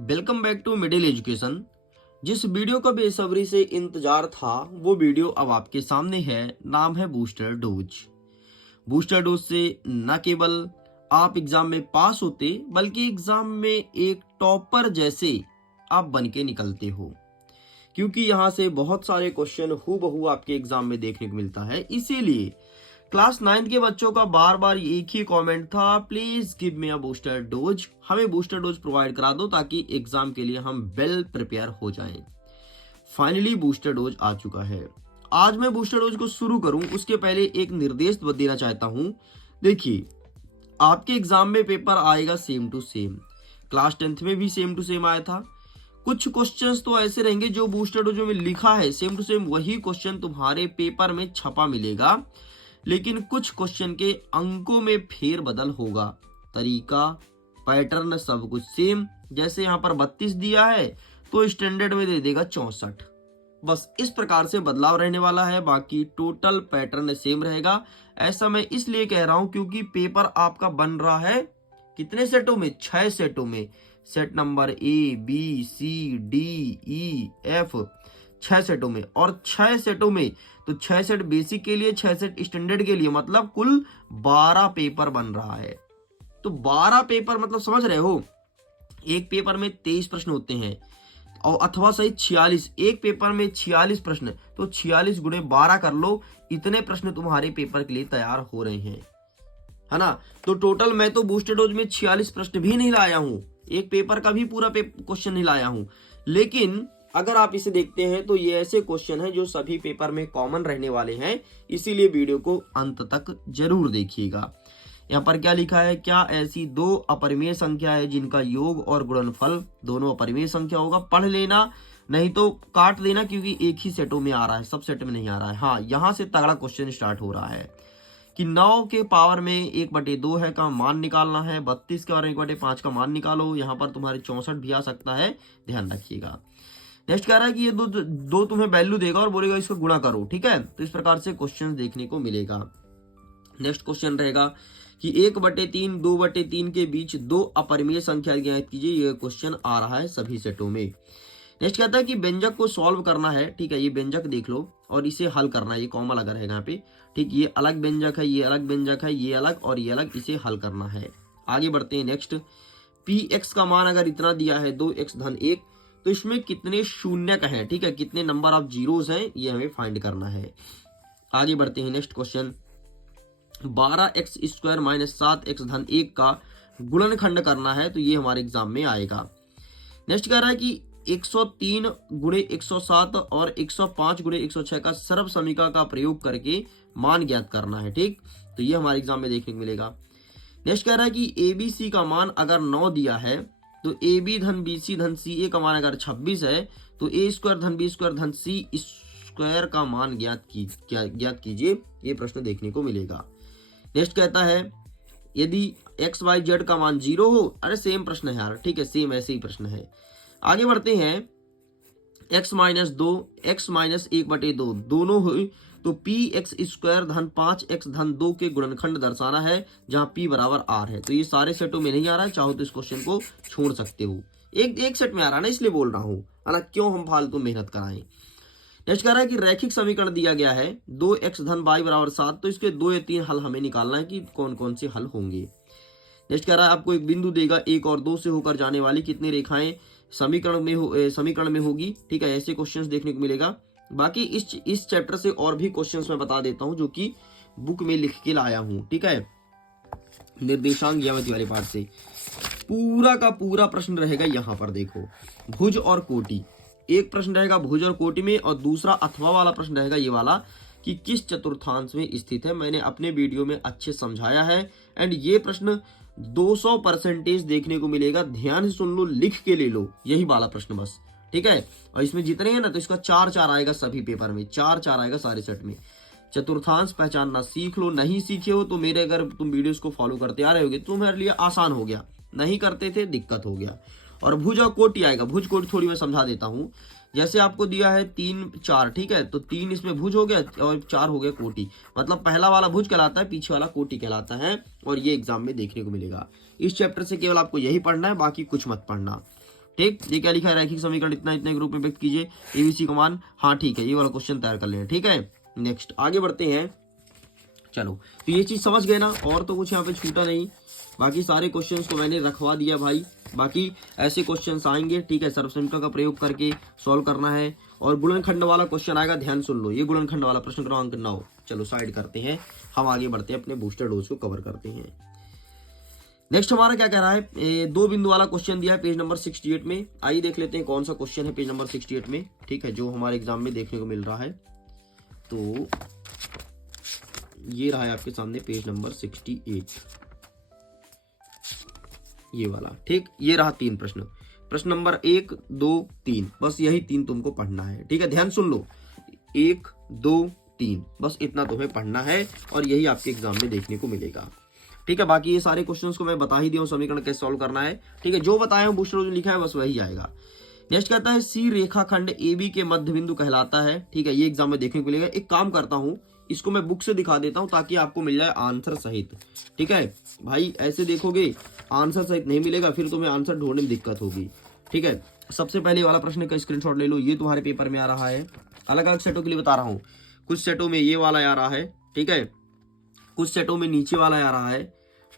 Welcome back to Middle Education. जिस वीडियो का बेसब्री से इंतजार था वो वीडियो अब आपके सामने है। नाम है बूस्टर डोज। बूस्टर डोज से न केवल आप एग्जाम में पास होते बल्कि एग्जाम में एक टॉपर जैसे आप बन के निकलते हो, क्योंकि यहाँ से बहुत सारे क्वेश्चन हूबहू आपके एग्जाम में देखने को मिलता है। इसीलिए क्लास 9 के बच्चों का बार बार एक ही कमेंट था, please give me a booster dose, हमें बूस्टर डोज प्रोवाइड करा दो ताकि एग्जाम के लिए हम वेल प्रिपेयर हो जाएं। फाइनली बूस्टर डोज आ चुका है। आज मैं बूस्टर डोज को शुरू करूं उसके पहले एक निर्देश देना चाहता हूं। देखिए, आपके एग्जाम में पेपर आएगा same to same. Class 10th में भी सेम टू सेम आया था। कुछ क्वेश्चंस तो ऐसे रहेंगे जो बूस्टर डोज में लिखा है सेम टू सेम वही क्वेश्चन तुम्हारे पेपर में छपा मिलेगा, लेकिन कुछ क्वेश्चन के अंकों में फेर बदल होगा। तरीका, पैटर्न सब कुछ सेम। जैसे यहाँ पर 32 दिया है तो स्टैंडर्ड में दे देगा 64। बस इस प्रकार से बदलाव रहने वाला है, बाकी टोटल पैटर्न सेम रहेगा। ऐसा मैं इसलिए कह रहा हूं क्योंकि पेपर आपका बन रहा है कितने सेटों में? 6 सेटों में। Set number A B C D E F 6 सेटों में, और 6 सेटों में तो 6 सेट बेसिक के लिए, 6 सेट स्टैंडर्ड के लिए, मतलब कुल 12 पेपर बन रहा है। तो 12 पेपर मतलब समझ रहे हो, एक पेपर में 23 प्रश्न होते हैं और अथवा सही 46। एक पेपर में 46 प्रश्न, तो 46 गुणे 12 कर लो, इतने प्रश्न तुम्हारे पेपर के लिए तैयार हो रहे हैं, है ना। तो टोटल मैं तो बूस्टर डोज में 46 प्रश्न भी नहीं लाया हूं, एक पेपर का भी पूरा क्वेश्चन नहीं लाया हूं। लेकिन अगर आप इसे देखते हैं तो ये ऐसे क्वेश्चन हैं जो सभी पेपर में कॉमन रहने वाले हैं, इसीलिए वीडियो को अंत तक जरूर देखिएगा। यहाँ पर क्या लिखा है? क्या ऐसी दो अपरिमेय संख्या है जिनका योग और गुणनफल दोनों अपरिमेय संख्या होगा? पढ़ लेना, नहीं तो काट देना, क्योंकि एक ही सेटों में आ रहा है, सब सेट में नहीं आ रहा है। हाँ, यहाँ से तगड़ा क्वेश्चन स्टार्ट हो रहा है कि 9 के पावर में 1/2 है का मान निकालना है। 32 के पावर में 1/5 का मान निकालो। यहाँ पर तुम्हारे 64 भी आ सकता है, ध्यान रखिएगा। नेक्स्ट कह रहा है कि ये दो तुम्हें वैल्यू देगा और बोलेगा इसको गुणा करो, ठीक है। तो इस प्रकार से क्वेश्चन देखने को मिलेगा। नेक्स्ट क्वेश्चन रहेगा कि 1/3 2/3 के बीच दो अपरिमेय संख्या ज्ञात कीजिए। ये क्वेश्चन आ रहा है सभी सेटों में। नेक्स्ट कहता है कि व्यंजक को सॉल्व करना है, ठीक है। ये व्यंजक देख लो और इसे हल करना है। ये कॉमा लगा रहेगा यहाँ पे, ठीक। ये अलग व्यंजक है, ये अलग व्यंजक है, ये अलग और ये अलग, इसे हल करना है। आगे बढ़ते हैं। नेक्स्ट, px का मान अगर इतना दिया है 2x धन 1, तो इसमें कितने शून्यक हैं, ठीक है, कितने नंबर ऑफ जीरोस हैं, ये हमें फाइंड करना है। आगे बढ़ते हैं। Next question, 12x square minus 7x धन 1 का गुणनखंड करना है, तो ये हमारे एग्जाम में आएगा। नेक्स्ट कह रहा है कि 103 गुणे 107 और 105 गुणे 106 का सर्व समीकरण का प्रयोग करके मान ज्ञात करना है, ठीक। तो ये हमारे एग्जाम में देखने को मिलेगा। नेक्स्ट कह रहा है कि ABC का मान अगर 9 दिया है तो AB धन BC धन CA का मान अगर 26 है तो A स्क्वायर धन B स्क्वायर धन C स्क्वायर का मान ज्ञात कीजिए। ये प्रश्न देखने को मिलेगा। नेक्स्ट कहता है यदि XYZ का मान 0 हो, अरे सेम प्रश्न है यार, ठीक है, सेम ऐसे ही प्रश्न है। आगे बढ़ते हैं। x माइनस 2 x माइनस 1/2 दोनों हो तो px स्क्वायर धन 5x धन 2 के गुणनखंड दर्शाना है, जहां p बराबर r है। तो ये सारे सेटों में नहीं आ रहा है, चाहो तो इस क्वेश्चन को छोड़ सकते हो। एक सेट में आ रहा है ना, इसलिए बोल रहा हूं, है ना, क्यों हम फालतू मेहनत कराएं। नेक्स्ट कह रहा है कि रैखिक समीकरण दिया गया है 2x धन y बराबर 7, तो इसके 2 या 3 हल हमें निकालना है कि कौन कौन से हल होंगे। नेक्स्ट कह रहा है आपको एक बिंदु देगा, 1 और 2 से होकर जाने वाली कितनी रेखाएं समीकरण में होगी, ठीक है। ऐसे क्वेश्चंस देखने को मिलेगा। बाकी इस चैप्टर से और भी क्वेश्चंस मैं बता देता हूं जो कि बुक में लिख के लाया हूं, ठीक है। निर्देशांक ज्यामिति वाले पार्ट से पूरा का पूरा प्रश्न रहेगा। यहाँ पर देखो, भुज और कोटि, एक प्रश्न रहेगा भुज और कोटि में, और दूसरा अथवा वाला प्रश्न रहेगा ये वाला कि किस चतुर्थांश में स्थित है। मैंने अपने वीडियो में अच्छे समझाया है, एंड ये प्रश्न 200% देखने को मिलेगा। ध्यान से सुन लो, लिख के ले लो, यही वाला प्रश्न बस, ठीक है। और इसमें जितने हैं ना, तो इसका 4-4 आएगा सभी पेपर में, 4-4 आएगा सारे सेट में। चतुर्थांश पहचानना सीख लो। नहीं सीखे हो तो मेरे, अगर तुम वीडियोस को फॉलो करते आ रहे होगे तो तुम्हारे लिए आसान हो गया, नहीं करते थे दिक्कत हो गया। और भुज और कोटि आएगा। भुज कोटि थोड़ी मैं समझा देता हूँ। जैसे आपको दिया है 3-4, ठीक है, तो 3 इसमें भुज हो गया और 4 हो गया कोटि, मतलब पहला वाला भुज कहलाता है, पीछे वाला कोटि कहलाता है, और ये एग्जाम में देखने को मिलेगा। इस चैप्टर से केवल आपको यही पढ़ना है, बाकी कुछ मत पढ़ना, ठीक, ये क्या लिखा है, रैखिक समीकरण इतना इतने के रूप में व्यक्त कीजिए, एबीसी का मान, हाँ ठीक है, ये वाला क्वेश्चन तैयार कर लेना। ठीक है, नेक्स्ट आगे बढ़ते हैं। चलो, तो ये चीज समझ गए ना, और तो कुछ यहाँ पे छूटा नहीं, बाकी सारे क्वेश्चंस को मैंने रखवा दिया भाई। बाकी ऐसे क्वेश्चंस आएंगे, ठीक है, सर्वसम्मति का प्रयोग करके सॉल्व करना है। और गुणनखंड वाला क्वेश्चन आएगा, ध्यान सुन लो, ये गुणनखंड वाला प्रश्न क्रमांक 9। चलो साइड करते हैं, हम आगे बढ़ते हैं, अपने बूस्टर डोज को कवर करते हैं। नेक्स्ट हमारा क्या कह रहा है, 2 बिंदु वाला क्वेश्चन दिया है पेज नंबर 68 में। आइए देख लेते हैं कौन सा क्वेश्चन है पेज नंबर 68 में, ठीक है, जो हमारे एग्जाम में देखने को मिल रहा है। तो ये रहा है आपके सामने पेज नंबर 68, ये वाला, ठीक, ये रहा 3 प्रश्न, प्रश्न नंबर 1, 2, 3, बस यही 3 तुमको पढ़ना है। ठीक है, ध्यान सुन लो, 1, 2, 3, बस इतना तुम्हें पढ़ना है और यही आपके एग्जाम में देखने को मिलेगा। ठीक है, बाकी ये सारे क्वेश्चंस को मैं बता ही दिया हूँ, समीकरण कैसे सॉल्व करना है। ठीक है, जो बताया हूँ बूस्टर जो लिखा है बस वही आएगा। नेक्स्ट कहता है सी रेखाखंड AB के मध्य बिंदु कहलाता है। ठीक है, ये एग्जाम में देखने को मिलेगा। एक काम करता हूँ, इसको मैं बुक से दिखा देता हूँ ताकि आपको मिल जाए आंसर सहित। ठीक है भाई, ऐसे देखोगे आंसर सहित नहीं मिलेगा, फिर तुम्हें आंसर ढूंढने में दिक्कत होगी। ठीक है, सबसे पहले वाला प्रश्न का स्क्रीनशॉट ले लो, ये तुम्हारे पेपर में आ रहा है। अलग अलग सेटों के लिए बता रहा हूँ, कुछ सेटों में ये वाला आ रहा है, ठीक है, कुछ सेटों में नीचे वाला आ रहा है,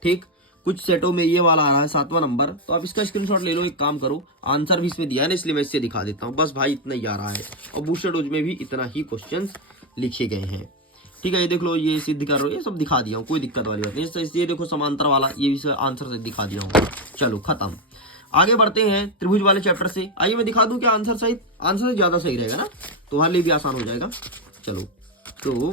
ठीक, कुछ सेटों में ये वाला आ रहा है 7वां नंबर। तो आप इसका स्क्रीनशॉट ले लो। एक काम करो, आंसर भी इसमें दिया है ना, इसलिए मैं इससे दिखा देता हूँ। बस भाई इतना ही आ रहा है, और बूस्टर डोज में भी इतना ही क्वेश्चंस लिखे गए हैं। ठीक है, ये देख लो, ये सिद्ध करो, ये सब दिखा दिया हूँ, कोई दिक्कत वाली बात नहीं। ये देखो समांतर वाला, ये भी आंसर से दिखा दिया हूँ। चलो खत्म, आगे बढ़ते हैं त्रिभुज वाले चैप्टर से। आइए मैं दिखा दूं क्या आंसर सही, आंसर से ज्यादा सही रहेगा ना, तुम्हारे लिए भी आसान हो जाएगा। चलो, तो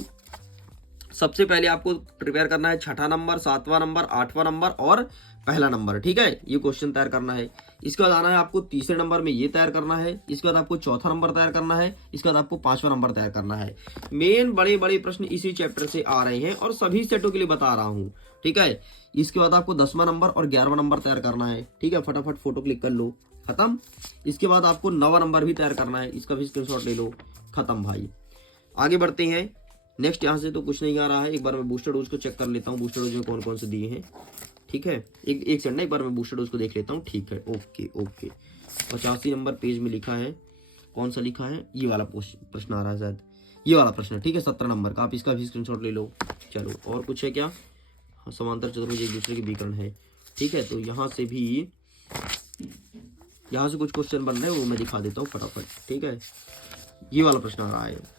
सबसे पहले आपको प्रिपेयर करना है 6ठा नंबर, 7वां नंबर, 8वां नंबर और पहला नंबर। ठीक है, ये क्वेश्चन तैयार करना है। इसके बाद आना है आपको 3रे नंबर में ये तैयार करना है। इसके बाद आपको 4था नंबर तैयार करना है। इसके बाद आपको 5वां नंबर तैयार करना है। मेन बड़े बड़े प्रश्न इसी चैप्टर से आ रहे हैं और सभी सेटों के लिए बता रहा हूँ। ठीक है, इसके बाद आपको 10वां नंबर और 11वां नंबर तैयार करना है। ठीक है, फटाफट फोटो क्लिक कर लो, खत्म। इसके बाद आपको 9वां नंबर भी तैयार करना है, इसका भी स्क्रीनशॉट ले लो, खत्म भाई। आगे बढ़ते हैं। नेक्स्ट यहाँ से तो कुछ नहीं आ रहा है, एक बार मैं बूस्टर डोज को चेक कर लेता हूँ, बूस्टर डोज में कौन कौन से दिए हैं। ठीक है, एक सेकंड, एक बार मैं बूस्टर डोज को देख लेता हूँ। ठीक है, ओके ओके, 85 नंबर पेज में लिखा है, कौन सा लिखा है, ये वाला प्रश्न आ रहा है शायद, ये वाला प्रश्न है। ठीक है, 17 नंबर का, आप इसका भी स्क्रीनशॉट ले लो। चलो, और कुछ है क्या, समांतर चतुर्भुज एक दूसरे के विकर्ण है। ठीक है, तो यहाँ से भी, यहाँ से कुछ क्वेश्चन बन रहे हैं, वो मैं दिखा देता हूँ फटाफट। ठीक है, ये वाला प्रश्न आ रहा है,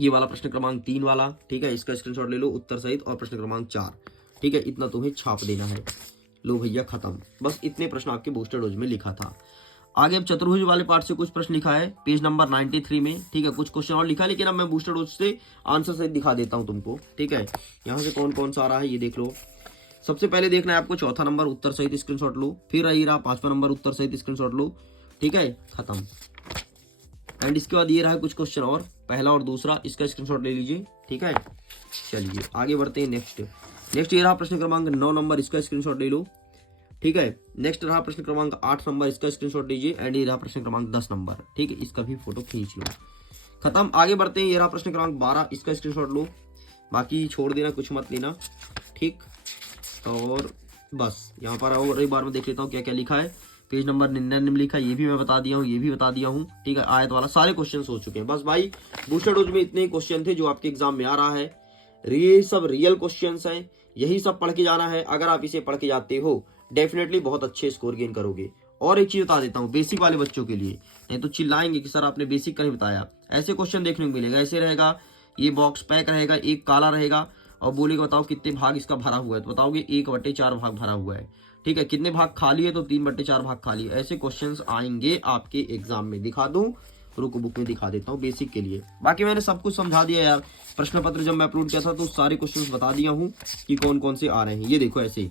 ये वाला प्रश्न क्रमांक 3 वाला। ठीक है, इसका स्क्रीनशॉट ले लो उत्तर सहित, और प्रश्न क्रमांक 4। ठीक है, इतना तुम्हें छाप देना है। लो भैया खत्म, बस इतने प्रश्न आपके बूस्टर डोज में लिखा था। आगे अब चतुर्भुज वाले पार्ट से कुछ प्रश्न लिखा है पेज नंबर 93 में। ठीक है, कुछ क्वेश्चन और लिखा है, लेकिन अब मैं बूस्टर डोज से आंसर सहित दिखा देता हूँ तुमको। ठीक है, यहाँ से कौन कौन सा आ रहा है ये देख लो। सबसे पहले देखना है आपको 4था नंबर उत्तर सहित स्क्रीनशॉट लो, फिर आई रहा 5वां नंबर उत्तर सहित स्क्रीनशॉट लो। ठीक है, खत्म। एंड इसके बाद ये रहा कुछ क्वेश्चन और, पहला और दूसरा, इसका स्क्रीनशॉट ले लीजिए। ठीक है, चलिए आगे बढ़ते हैं। नेक्स्ट ये रहा प्रश्न क्रमांक 9 नंबर, इसका स्क्रीनशॉट ले लो। ठीक है, नेक्स्ट रहा प्रश्न क्रमांक 8 नंबर, इसका स्क्रीनशॉट लीजिए। एंड ये रहा प्रश्न क्रमांक 10 नंबर। ठीक है, इसका भी फोटो खींच लो, खत्म। आगे बढ़ते हैं, ये रहा प्रश्न क्रमांक 12, इसका स्क्रीनशॉट लो, बाकी छोड़ देना, कुछ मत लेना। ठीक, और बस यहाँ पर और एक बार मैं देख लेता हूँ क्या क्या लिखा है। पेज नंबर 99 लिखा है, ये भी मैं बता दिया हूँ, ये भी बता दिया हूँ। ठीक है, आयत वाला सारे क्वेश्चन हो चुके हैं। बस भाई बूस्टर डोज में इतने क्वेश्चन थे जो आपके एग्जाम में आ रहा है। ये सब रियल क्वेश्चंस हैं, यही सब पढ़ के जाना है। अगर आप इसे पढ़ के जाते हो डेफिनेटली बहुत अच्छे स्कोर गेन करोगे। और एक चीज बता देता हूँ बेसिक वाले बच्चों के लिए, नहीं तो चिल्लाएंगे कि सर आपने बेसिक का नहीं बताया। ऐसे क्वेश्चन देखने को मिलेगा, ऐसे रहेगा, ये बॉक्स पैक रहेगा, एक काला रहेगा, और बोलेगा बताओ कितने भाग इसका भरा हुआ है, तो बताओगे 1/4 भाग भरा हुआ है। ठीक है, कितने भाग खाली है, तो 3/4 भाग खाली है। ऐसे क्वेश्चंस आएंगे आपके एग्जाम में। दिखा दूं, रुको बुक में दिखा देता हूँ बेसिक के लिए। बाकी मैंने सब कुछ समझा दिया यार, प्रश्न पत्र जब मैं अपलोड किया था तो सारे क्वेश्चंस बता दिया हूँ कि कौन कौन से आ रहे हैं। ये देखो ऐसे,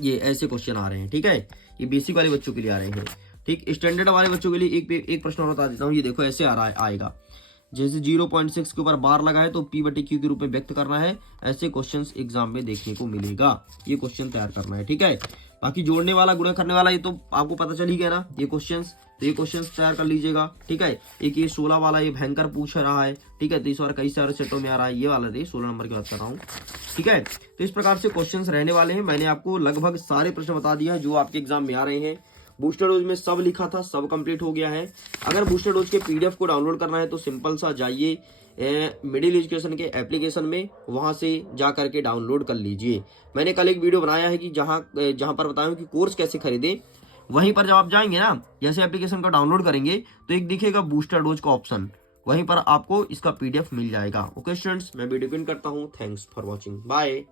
ये ऐसे क्वेश्चन आ रहे हैं। ठीक है, ये बेसिक वाले बच्चों के लिए आ रहे हैं। ठीक, स्टैंडर्ड वाले बच्चों के लिए एक प्रश्न और बता देता हूँ। ये देखो ऐसे आ रहा है, आएगा जैसे 0.6 के ऊपर बार लगा है तो P/Q के रूप में व्यक्त करना है। ऐसे क्वेश्चंस एग्जाम में देखने को मिलेगा, ये क्वेश्चन तैयार करना है। ठीक है, बाकी जोड़ने वाला गुणा करने वाला ये तो आपको पता चल ही गया ना, ये क्वेश्चंस, तो ये क्वेश्चंस तैयार कर लीजिएगा। ठीक है, एक ये 16 वाला, ये भयंकर पूछ रहा है। ठीक है, तो इस बार कई सारे सेटों में आ रहा है, ये वाला 16 नंबर की बात कर रहा हूँ। ठीक है, तो इस प्रकार से क्वेश्चंस रहने वाले हैं। मैंने आपको लगभग सारे प्रश्न बता दिया है जो आपके एग्जाम में आ रहे हैं। बूस्टर डोज में सब लिखा था, सब कंप्लीट हो गया है। अगर बूस्टर डोज के पीडीएफ को डाउनलोड करना है तो सिंपल सा जाइए मिडिल एजुकेशन के एप्लीकेशन में, वहां से जा करके डाउनलोड कर लीजिए। मैंने कल एक वीडियो बनाया है कि जहां पर बताया कि कोर्स कैसे खरीदें। वहीं पर जब आप जाएंगे ना, जैसे एप्लीकेशन का डाउनलोड करेंगे तो एक दिखेगा बूस्टर डोज का ऑप्शन, वहीं पर आपको इसका पीडीएफ मिल जाएगा। ओके स्टूडेंट्स, मैं वीडियो पिन करता हूँ। Thanks for watching, bye.